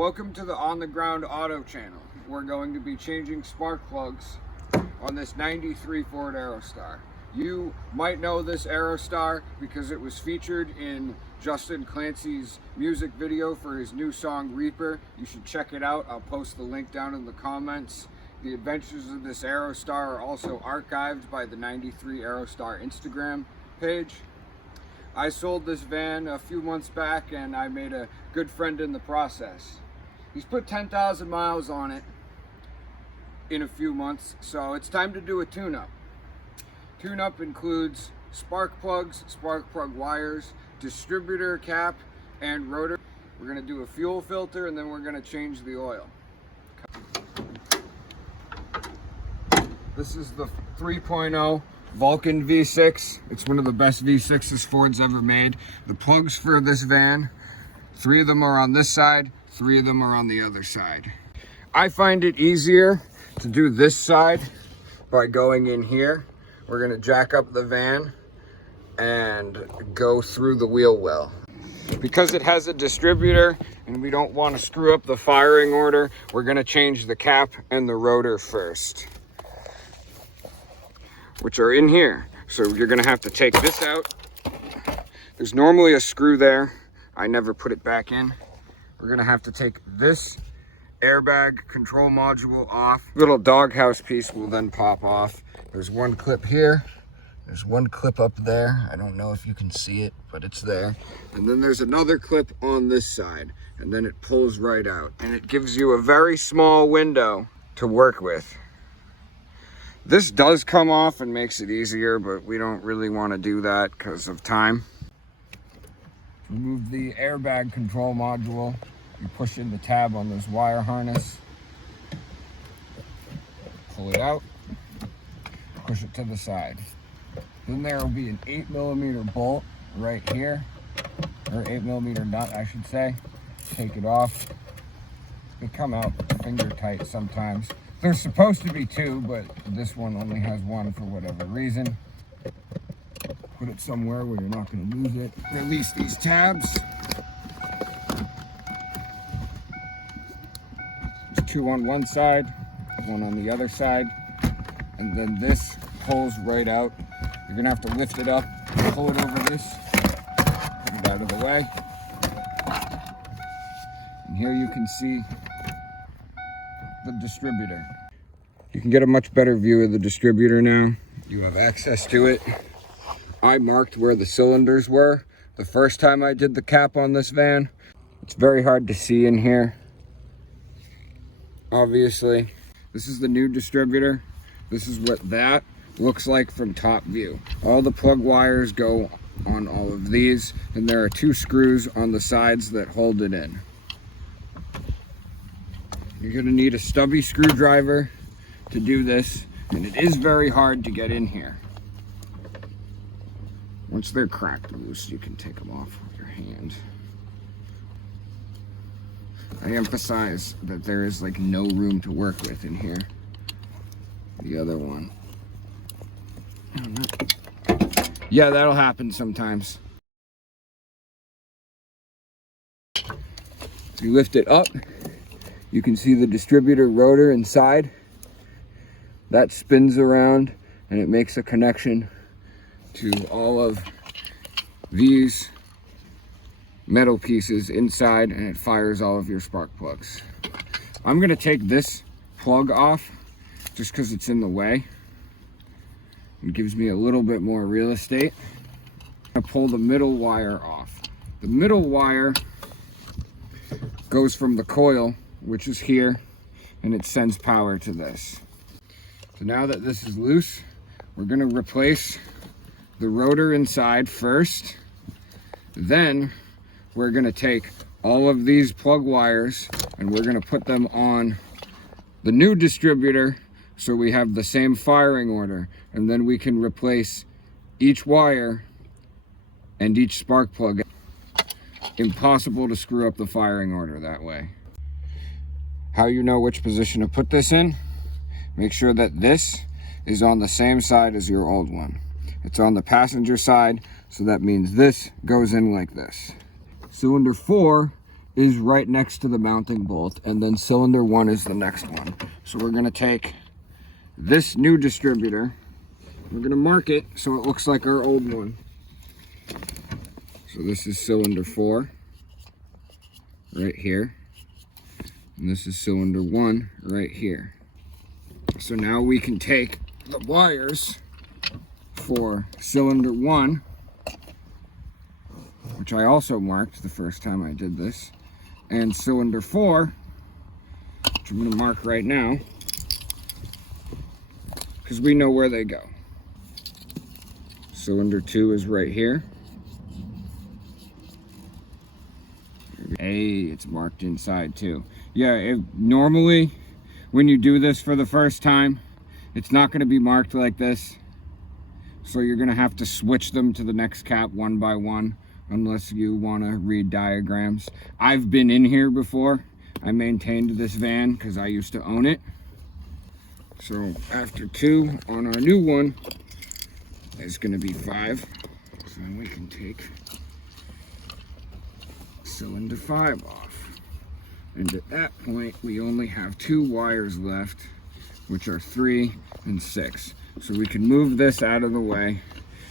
Welcome to the On the Ground Auto channel. We're going to be changing spark plugs on this 93 Ford AEROSTAR. You might know this AEROSTAR because it was featured in Justin Clancy's music video for his new song Reaper. You should check it out. I'll post the link down in the comments. The adventures of this AEROSTAR are also archived by the 93 AEROSTAR Instagram page. I sold this van a few months back and I made a good friend in the process. He's put 10,000 miles on it in a few months, so it's time to do a tune-up. Tune-up includes spark plugs, spark plug wires, distributor cap, and rotor. We're gonna do a fuel filter and then we're gonna change the oil. This is the 3.0 Vulcan V6. It's one of the best V6s Ford's ever made. The plugs for this van, 3 of them are on this side, 3 of them are on the other side. I find it easier to do this side by going in here. We're gonna jack up the van and go through the wheel well. Because it has a distributor and we don't want to screw up the firing order, we're gonna change the cap and the rotor first, which are in here. So you're gonna have to take this out. There's normally a screw there. I never put it back in. We're gonna have to take this airbag control module off. Little doghouse piece will then pop off. There's one clip here. There's one clip up there. I don't know if you can see it, but it's there. And then there's another clip on this side, and then it pulls right out. And it gives you a very small window to work with. This does come off and makes it easier, but we don't really want to do that because of time. Remove the airbag control module. You push in the tab on this wire harness. Pull it out. Push it to the side. Then there will be an 8mm bolt right here, or 8mm nut, I should say. Take it off. They come out finger tight sometimes. There's supposed to be 2, but this one only has 1 for whatever reason. Put it somewhere where you're not going to lose it. Release these tabs. There's 2 on one side, 1 on the other side, and then this pulls right out. You're going to have to lift it up, pull it over this, put it out of the way. And here you can see the distributor. You can get a much better view of the distributor now. You have access to it. I marked where the cylinders were the first time I did the cap on this van. It's very hard to see in here, obviously. This is the new distributor. This is what that looks like from top view. All the plug wires go on all of these, and there are 2 screws on the sides that hold it in. You're gonna need a stubby screwdriver to do this, and it is very hard to get in here. Once they're cracked loose, you can take them off with your hand. I emphasize that there is like no room to work with in here. The other one. Yeah, that'll happen sometimes. You lift it up. You can see the distributor rotor inside. That spins around and it makes a connection to all of these metal pieces inside, and it fires all of your spark plugs. I'm gonna take this plug off just because it's in the way. It gives me a little bit more real estate. I'm gonna pull the middle wire off. The middle wire goes from the coil, which is here, and it sends power to this. So now that this is loose, we're gonna replace the rotor inside first. Then we're gonna take all of these plug wires and we're gonna put them on the new distributor so we have the same firing order, and then we can replace each wire and each spark plug. Impossible to screw up the firing order that way. How you know which position to put this in? Make sure that this is on the same side as your old one. It's on the passenger side, so that means this goes in like this. Cylinder 4 is right next to the mounting bolt, and then cylinder 1 is the next one. So we're going to take this new distributor, we're going to mark it so it looks like our old one. So this is cylinder 4 right here, and this is cylinder 1 right here. So now we can take the wires for cylinder 1, which I also marked the first time I did this, and cylinder 4, which I'm going to mark right now, because we know where they go. Cylinder 2 is right here. Hey, it's marked inside too. Yeah, normally when you do this for the first time, it's not going to be marked like this. So you're going to have to switch them to the next cap one by one, unless you want to read diagrams. I've been in here before. I maintained this van because I used to own it. So after 2 on our new one, it's going to be 5. So we can take cylinder 5 off. And at that point, we only have 2 wires left, which are 3 and 6. So we can move this out of the way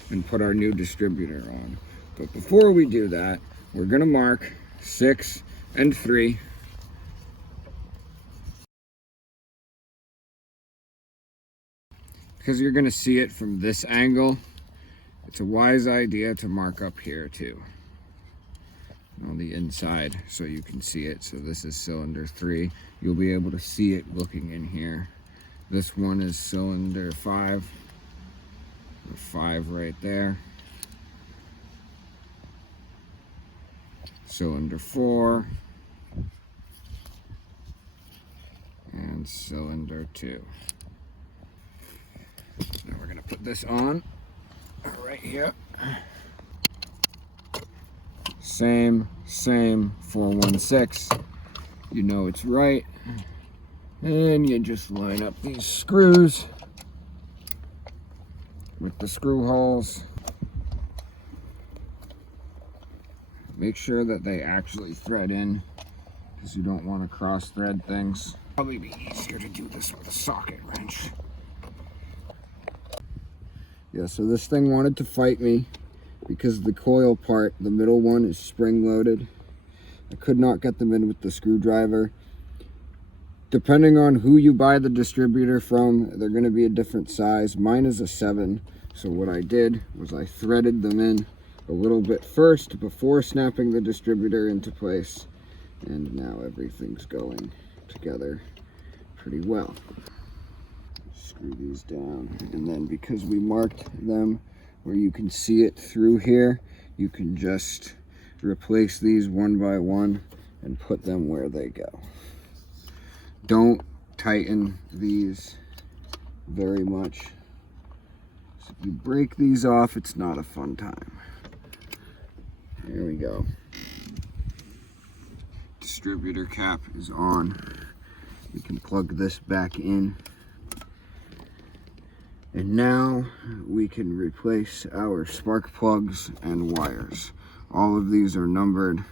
and put our new distributor on. But before we do that, we're going to mark 6 and 3. Because you're going to see it from this angle, it's a wise idea to mark up here too, on the inside, so you can see it. So this is cylinder 3. You'll be able to see it looking in here. This one is cylinder 5. 5 right there. Cylinder 4. And cylinder 2. Now we're going to put this on right here. Same 416. You know it's right. And you just line up these screws with the screw holes. Make sure that they actually thread in, because you don't want to cross thread things. Probably be easier to do this with a socket wrench. Yeah, so this thing wanted to fight me because the coil part, the middle one, is spring loaded. I could not get them in with the screwdriver. Depending on who you buy the distributor from, they're going to be a different size. Mine is a 7. So what I did was I threaded them in a little bit first before snapping the distributor into place. And now everything's going together pretty well. Screw these down. And then because we marked them where you can see it through here, you can just replace these one by one and put them where they go. Don't tighten these very much. So if you break these off, it's not a fun time. Here we go. Distributor cap is on. We can plug this back in. And now we can replace our spark plugs and wires. All of these are numbered,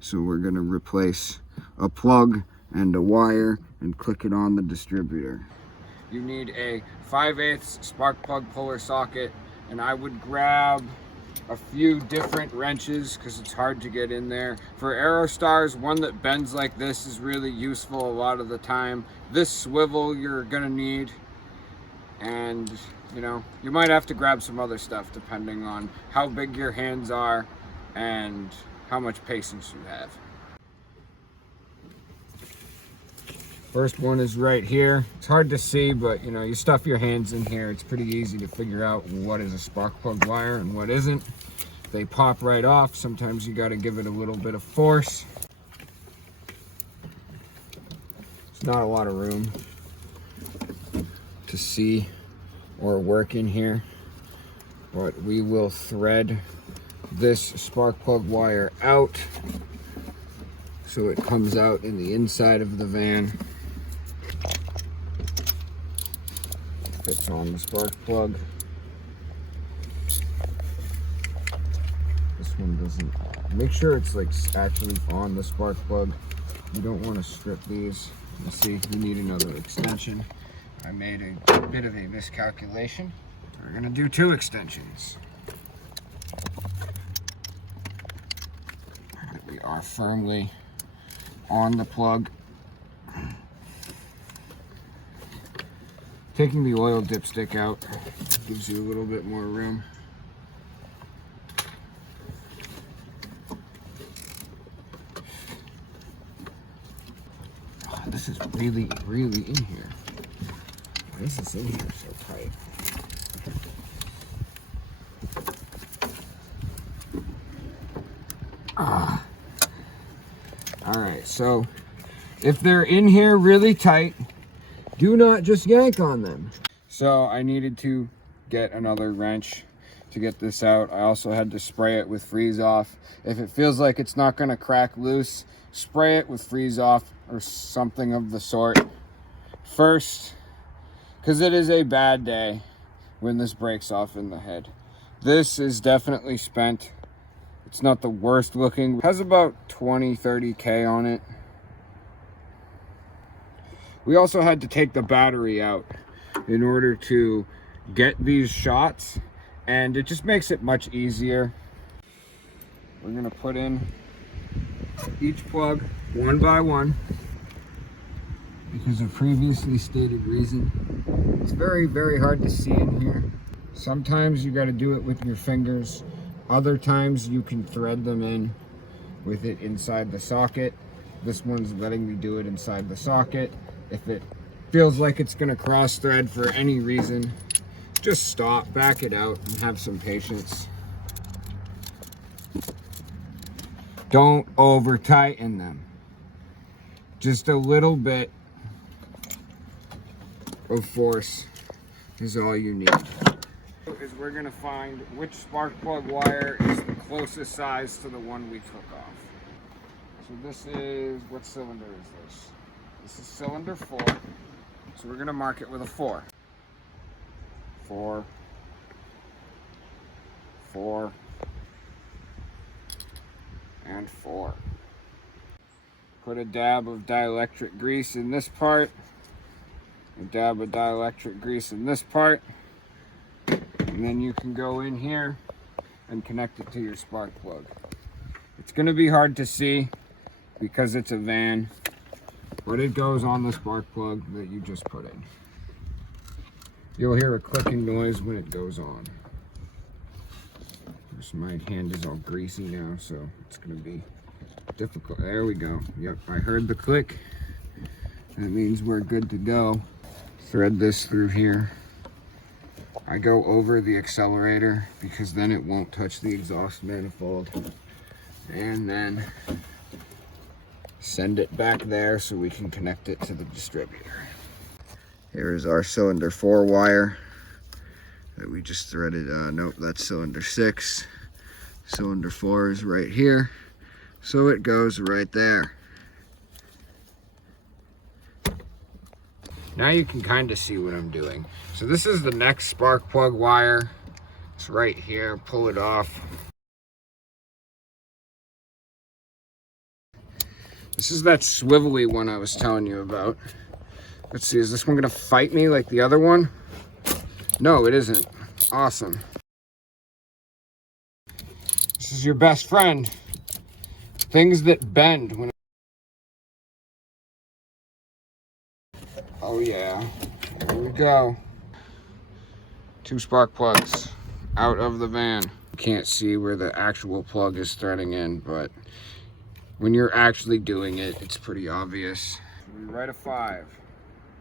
so we're going to replace a plug and a wire and click it on the distributor. You need a 5/8 spark plug puller socket, and I would grab a few different wrenches because it's hard to get in there. For AEROSTARs, one that bends like this is really useful a lot of the time. This swivel you're gonna need, and you know, you might have to grab some other stuff depending on how big your hands are and how much patience you have. First one is right here. It's hard to see, but you know, you stuff your hands in here, it's pretty easy to figure out what is a spark plug wire and what isn't. They pop right off. Sometimes you got to give it a little bit of force. There's not a lot of room to see or work in here, but we will thread this spark plug wire out so it comes out in the inside of the van. Fits on the spark plug. This one doesn't. Make sure it's like actually on the spark plug. You don't want to strip these. You see, we need another extension. I made a bit of a miscalculation. We're gonna do 2 extensions. We are firmly on the plug. Taking the oil dipstick out gives you a little bit more room. Oh, this is really, really in here. Why is this in here so tight? All right, so if they're in here really tight, do not just yank on them. So I needed to get another wrench to get this out. I also had to spray it with freeze off. If it feels like it's not gonna crack loose, spray it with freeze off or something of the sort first, because it is a bad day when this breaks off in the head. This is definitely spent. It's not the worst looking. It has about 20-30K on it. We also had to take the battery out in order to get these shots, and it just makes it much easier. We're gonna put in each plug one by one because of previously stated reason. It's very, very hard to see in here. Sometimes you gotta do it with your fingers. Other times you can thread them in with it inside the socket. This one's letting me do it inside the socket. If it feels like it's gonna cross thread for any reason, just stop, back it out, and have some patience. Don't over tighten them. Just a little bit of force is all you need. Is we're gonna find which spark plug wire is the closest size to the one we took off. So this is, what cylinder is this? This is cylinder 4. So we're gonna mark it with a 4. 4. 4. And 4. Put a dab of dielectric grease in this part. A dab of dielectric grease in this part. And then you can go in here and connect it to your spark plug. It's going to be hard to see because it's a van, but it goes on the spark plug that you just put in. You'll hear a clicking noise when it goes on. My hand is all greasy now, so it's going to be difficult. There we go. Yep, I heard the click. That means we're good to go. Thread this through here. I go over the accelerator because then it won't touch the exhaust manifold. And then send it back there so we can connect it to the distributor. Here is our cylinder 4 wire that we just threaded. Nope, that's cylinder 6. Cylinder 4 is right here. So it goes right there. Now you can kind of see what I'm doing. So this is the next spark plug wire. It's right here. Pull it off. This is that swivelly one I was telling you about. Let's see, is this one gonna fight me like the other one? No, it isn't. Awesome. This is your best friend. Things that bend when. Oh yeah, here we go. 2 spark plugs out of the van. You can't see where the actual plug is threading in, but when you're actually doing it, it's pretty obvious. We write a 5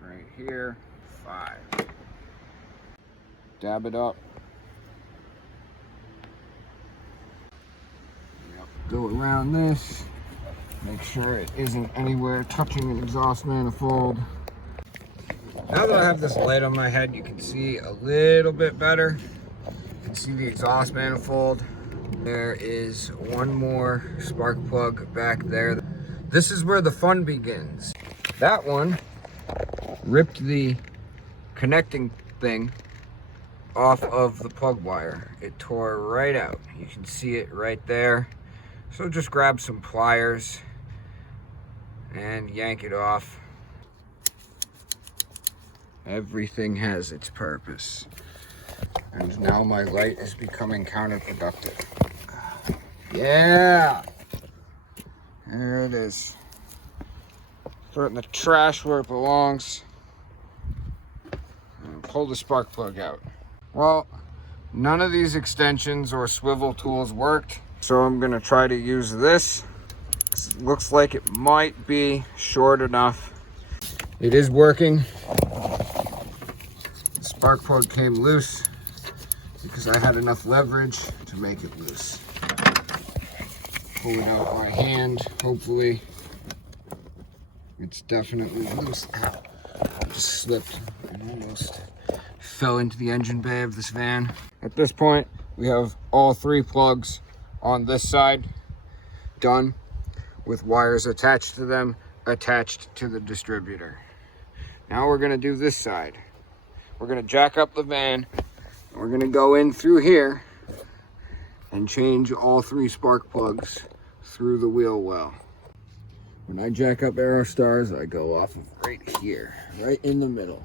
right here, 5. Dab it up. Yep. Go around this. Make sure it isn't anywhere touching an exhaust manifold. Now that I have this light on my head, you can see a little bit better. You can see the exhaust manifold. There is one more spark plug back there. This is where the fun begins. That one ripped the connecting thing off of the plug wire. It tore right out. You can see it right there. So just grab some pliers and yank it off. Everything has its purpose. And now my light is becoming counterproductive. Yeah! There it is. Throw it in the trash where it belongs. And pull the spark plug out. Well, none of these extensions or swivel tools worked, so I'm gonna try to use this. It looks like it might be short enough. It is working. The spark plug came loose because I had enough leverage to make it loose. Pull it out by hand, hopefully. It's definitely loose. Ow. I just slipped and almost fell into the engine bay of this van. At this point, we have all 3 plugs on this side done with wires attached to them, attached to the distributor. Now we're gonna do this side. We're gonna jack up the van, and we're gonna go in through here and change all 3 spark plugs through the wheel well. When I jack up AEROSTARs, I go off of right here, right in the middle.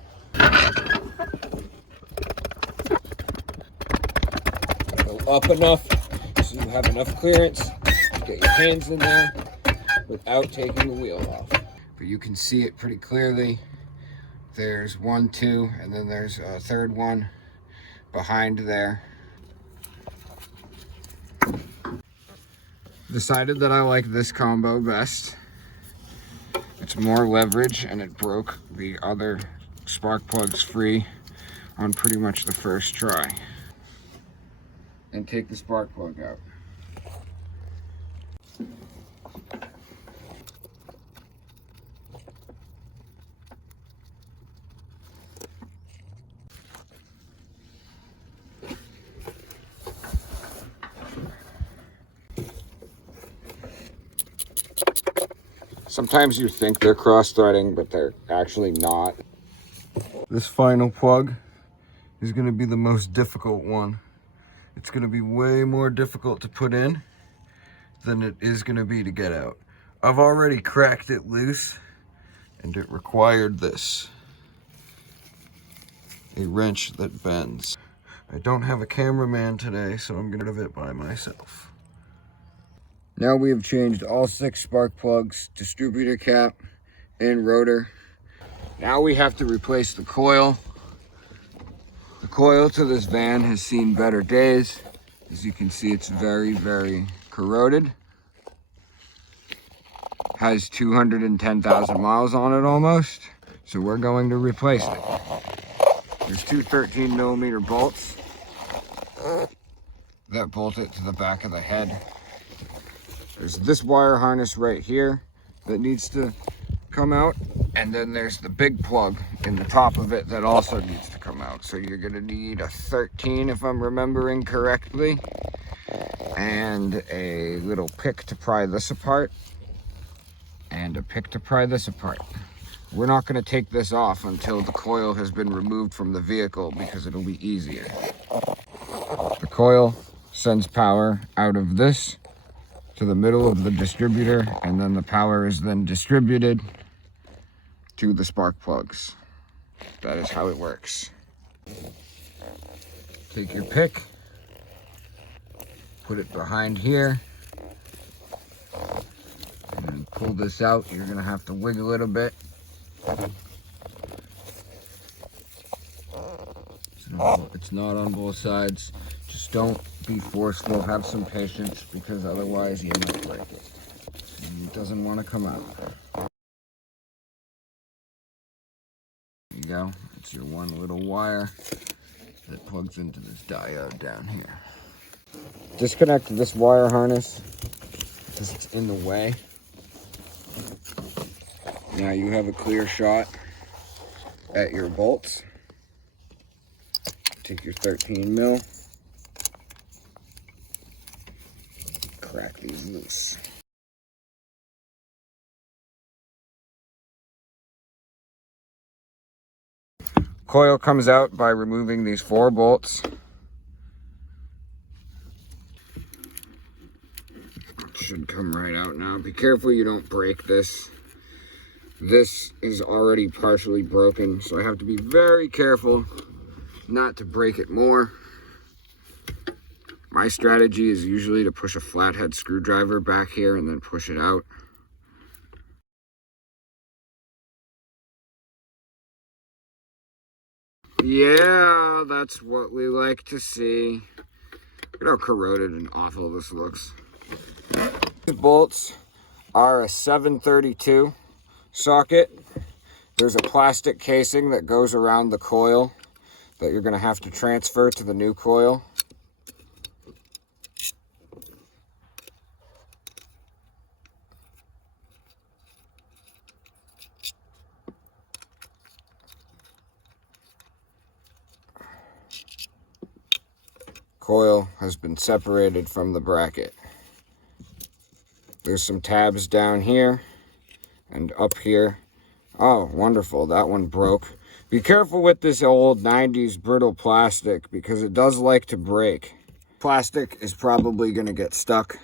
Go up enough so you have enough clearance to get your hands in there without taking the wheel off. But you can see it pretty clearly. There's 1, 2, and then there's a third one behind there. Decided that I like this combo best. It's more leverage, and it broke the other spark plugs free on pretty much the first try. And take the spark plug out. Sometimes you think they're cross-threading, but they're actually not. This final plug is going to be the most difficult one. It's going to be way more difficult to put in than it is going to be to get out. I've already cracked it loose, and it required this. A wrench that bends. I don't have a cameraman today, so I'm getting rid of it by myself. Now we have changed all 6 spark plugs, distributor cap, and rotor. Now we have to replace the coil. The coil to this van has seen better days. As you can see, it's very, very corroded. Has 210,000 miles on it almost. So we're going to replace it. There's 2 13mm bolts that bolt it to the back of the head. There's this wire harness right here that needs to come out, and then there's the big plug in the top of it that also needs to come out. So you're gonna need a 13, if I'm remembering correctly, and a little pick to pry this apart, and a pick to pry this apart. We're not gonna take this off until the coil has been removed from the vehicle because it'll be easier. The coil sends power out of this to the middle of the distributor, and then the power is then distributed to the spark plugs. That is how it works. Take your pick, put it behind here, and pull this out. You're gonna have to wiggle it a bit. It's not on both sides. Just don't be forceful, have some patience, because otherwise you might break it. And it doesn't want to come out. There you go. It's your one little wire that plugs into this diode down here. Disconnect this wire harness because it's in the way. Now you have a clear shot at your bolts. Take your 13mm. Crack these loose. Coil comes out by removing these 4 bolts. It should come right out now. Be careful you don't break this. This is already partially broken, so I have to be very careful not to break it more. My strategy is usually to push a flathead screwdriver back here and then push it out. Yeah, that's what we like to see. Look at how corroded and awful this looks. These bolts are a 732 socket. There's a plastic casing that goes around the coil that you're going to have to transfer to the new coil. Coil has been separated from the bracket. There's some tabs down here and up here. Oh, wonderful. That one broke. Be careful with this old 90s brittle plastic because it does like to break. Plastic is probably going to get stuck.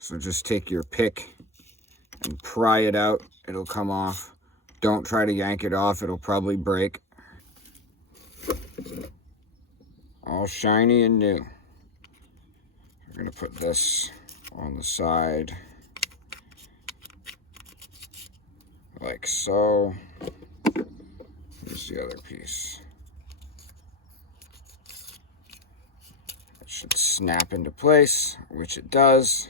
So just take your pick and pry it out. It'll come off. Don't try to yank it off. It'll probably break. All shiny and new. We're going to put this on the side like so. Here's the other piece. It should snap into place, which it does.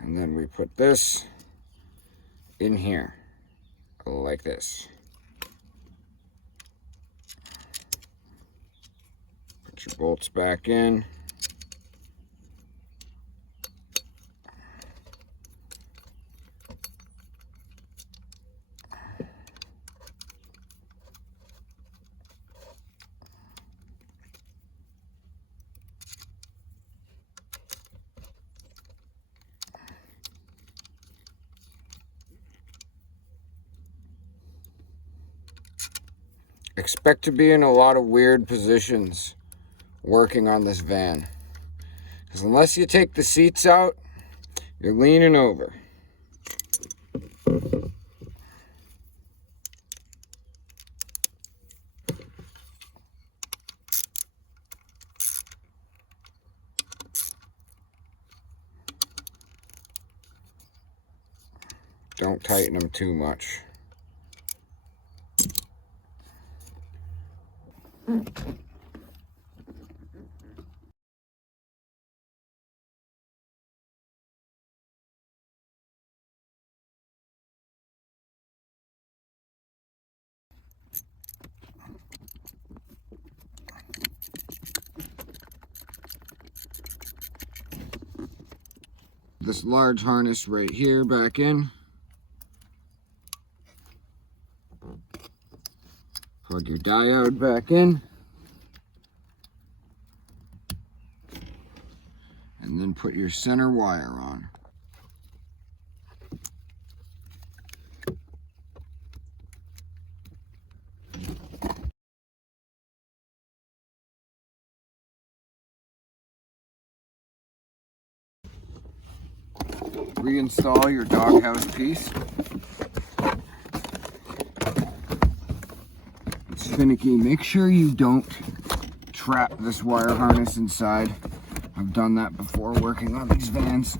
And then we put this in here like this. Put your bolts back in. Expect to be in a lot of weird positions working on this van. Because unless you take the seats out, you're leaning over. Don't tighten them too much. This large harness right here back in. Plug your diode back in. And then put your center wire on. Reinstall your doghouse piece. It's finicky. Make sure you don't trap this wire harness inside. I've done that before working on these vans.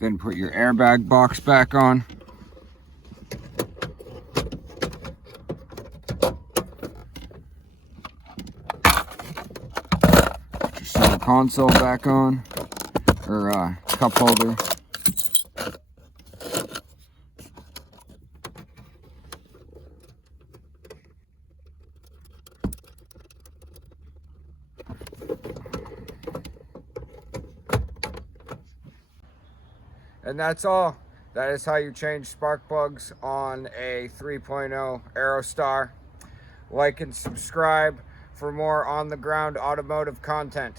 Then put your airbag box back on. Put your center console back on, or cup holder. And that's all. That is how you change spark plugs on a 3.0 AEROSTAR. Like and subscribe for more on the ground automotive content.